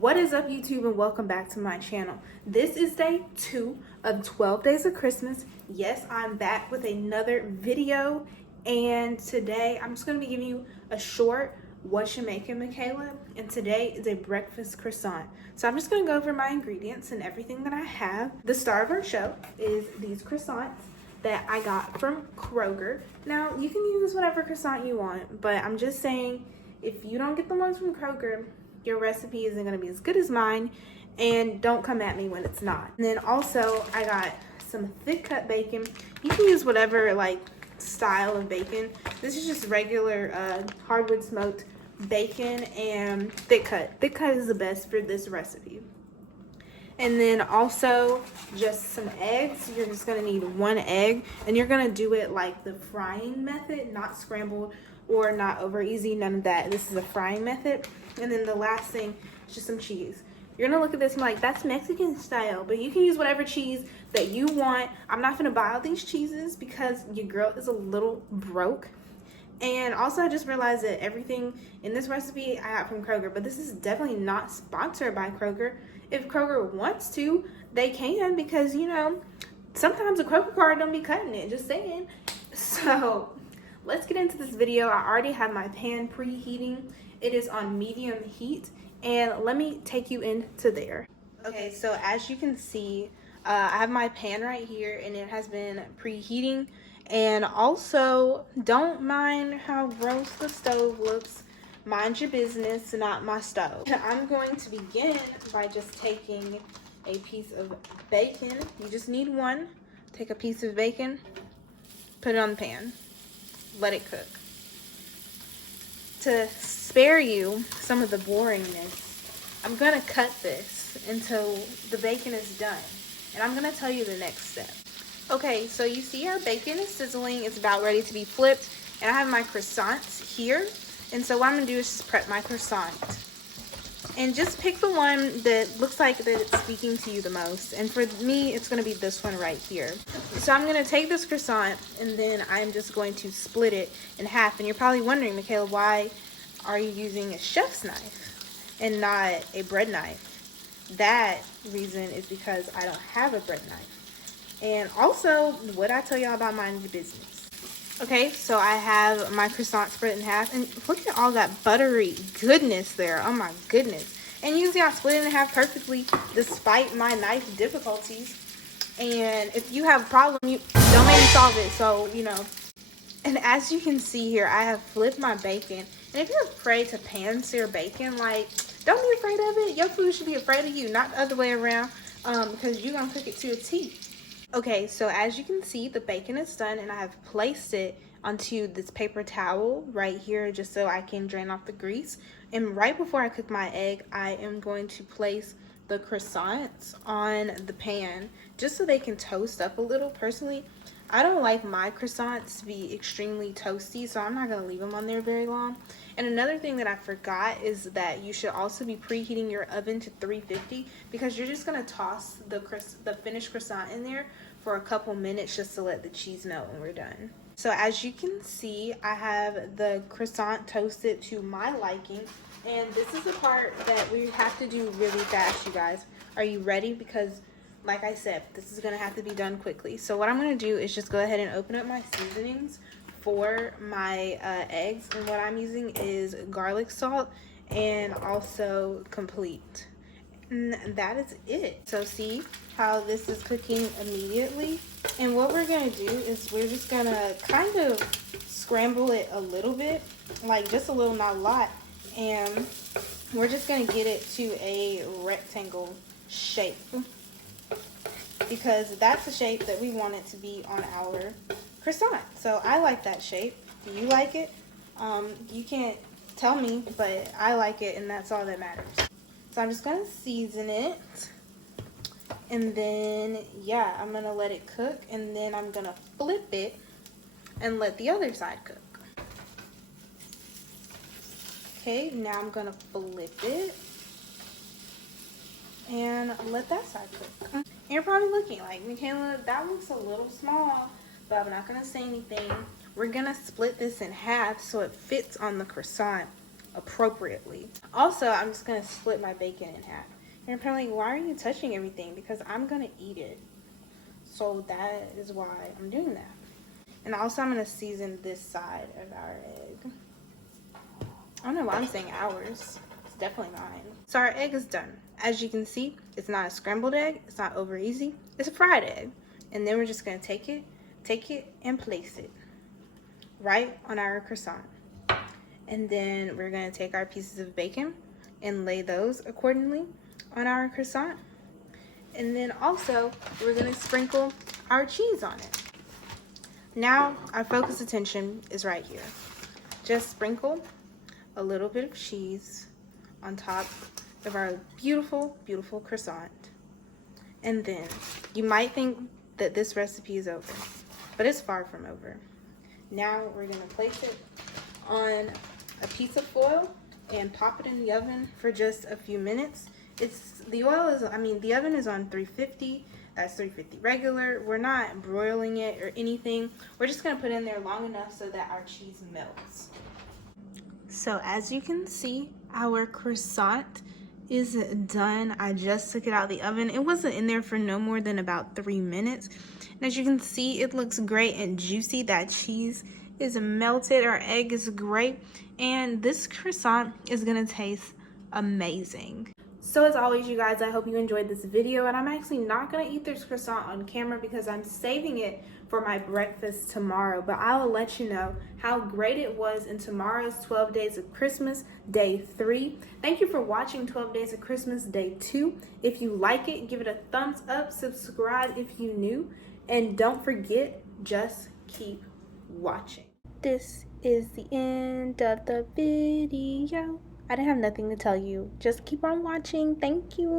What is up, YouTube, and welcome back to my channel. This is day 2 of 12 days of Christmas. Yes, I'm back with another video, and today I'm just going to be giving you a short Whatcha Making Mikayla, and today is a breakfast croissant. So I'm just going to go over my ingredients and everything that I have. The star of our show is these croissants that I got from Kroger. Now, you can use whatever croissant you want, but I'm just saying, if you don't get the ones from Kroger, your recipe isn't going to be as good as mine, and don't come at me when it's not. And then also I got some thick cut bacon. You can use whatever style of bacon. This is just regular hardwood smoked bacon and thick cut. Thick cut is the best for this recipe. And then also just some eggs. You're just going to need 1 egg, and you're going to do it like the frying method, not scrambled or not over easy, none of that. This is a frying method. And then the last thing is just some cheese. You're gonna look at this and be like, that's Mexican style, but you can use whatever cheese that you want. I'm not gonna buy all these cheeses because your girl is a little broke. And also I just realized that everything in this recipe I got from Kroger, but this is definitely not sponsored by Kroger. If Kroger wants to, they can, because you know, sometimes a Kroger card don't be cutting it, just saying. So let's get into this video. I already have my pan preheating. It is on medium heat, and let me take you into there. Okay, so as you can see, I have my pan right here, and it has been preheating. And also, don't mind how gross the stove looks. Mind your business, not my stove. I'm going to begin by just taking a piece of bacon. You just need 1. Take a piece of bacon, put it on the pan, let it cook. To spare you some of the boringness, I'm gonna cut this until the bacon is done, and I'm gonna tell you the next step. Okay, so you see our bacon is sizzling. It's about ready to be flipped, and I have my croissants here. And so what I'm gonna do is just prep my croissant, and just pick the one that looks like that it's speaking to you the most. And for me, it's gonna be this one right here. So I'm gonna take this croissant, and then I'm just going to split it in half. And you're probably wondering, Mikayla, why are you using a chef's knife and not a bread knife? That reason is because I don't have a bread knife. And also, what I tell y'all about mind your business. Okay, so I have my croissant split in half, and look at all that buttery goodness there. Oh my goodness. And you see I split it in half perfectly despite my knife difficulties. And if you have a problem, you don't make me solve it. So, you know. And as you can see here, I have flipped my bacon. And if you're afraid to pan sear bacon, don't be afraid of it. Your food should be afraid of you, not the other way around, because you're going to cook it to a T. Okay, so as you can see, the bacon is done, and I have placed it onto this paper towel right here just so I can drain off the grease. And right before I cook my egg, I am going to place the croissants on the pan just so they can toast up a little. Personally, I don't like my croissants to be extremely toasty, so I'm not going to leave them on there very long. And another thing that I forgot is that you should also be preheating your oven to 350, because you're just going to toss the finished croissant in there for a couple minutes just to let the cheese melt when we're done. So as you can see, I have the croissant toasted to my liking. And this is the part that we have to do really fast, you guys. Are you ready? Because like I said, this is going to have to be done quickly. So what I'm going to do is just go ahead and open up my seasonings for my eggs. And what I'm using is garlic salt and also complete. And that is it. So see how this is cooking immediately? And what we're going to do is we're just going to kind of scramble it a little bit. Like just a little, not a lot. And we're just going to get it to a rectangle shape, because that's the shape that we want it to be on our croissant. So I like that shape. Do you like it? You can't tell me, but I like it, and that's all that matters. So I'm just going to season it, and then yeah, I'm going to let it cook, and then I'm going to flip it and let the other side cook. Okay, now I'm going to flip it and let that side cook. And you're probably looking like, Mikayla, that looks a little small, but I'm not going to say anything. We're going to split this in half so it fits on the croissant. appropriately. Also, I'm just gonna split my bacon in half. And you're probably like, why are you touching everything? Because I'm gonna eat it. So that is why I'm doing that. And also, I'm gonna season this side of our egg. I don't know why I'm saying ours. It's definitely mine. So our egg is done. As you can see, it's not a scrambled egg. It's not over easy. It's a fried egg. And then we're just gonna take it and place it right on our croissant. And then we're gonna take our pieces of bacon and lay those accordingly on our croissant. And then also, we're gonna sprinkle our cheese on it. Now, our focus attention is right here. Just sprinkle a little bit of cheese on top of our beautiful, beautiful croissant. And then, you might think that this recipe is over, but it's far from over. Now, we're gonna place it on a piece of foil and pop it in the oven for just a few minutes. The oven is on 350. That's 350 regular. We're not broiling it or anything. We're just gonna put it in there long enough so that our cheese melts. So as you can see, our croissant is done. I just took it out of the oven. It wasn't in there for no more than about 3 minutes. And as you can see, it looks great and juicy. That cheese is melted. Our egg is great. And this croissant is gonna taste amazing. So as always, you guys, I hope you enjoyed this video, and I'm actually not going to eat this croissant on camera because I'm saving it for my breakfast tomorrow, but I will let you know how great it was in tomorrow's 12 Days of Christmas, Day 3. Thank you for watching 12 Days of Christmas, Day 2. If you like it, give it a thumbs up, subscribe if you new, and don't forget, just keep watching. This is the end of the video. I didn't have nothing to tell you. Just keep on watching. Thank you.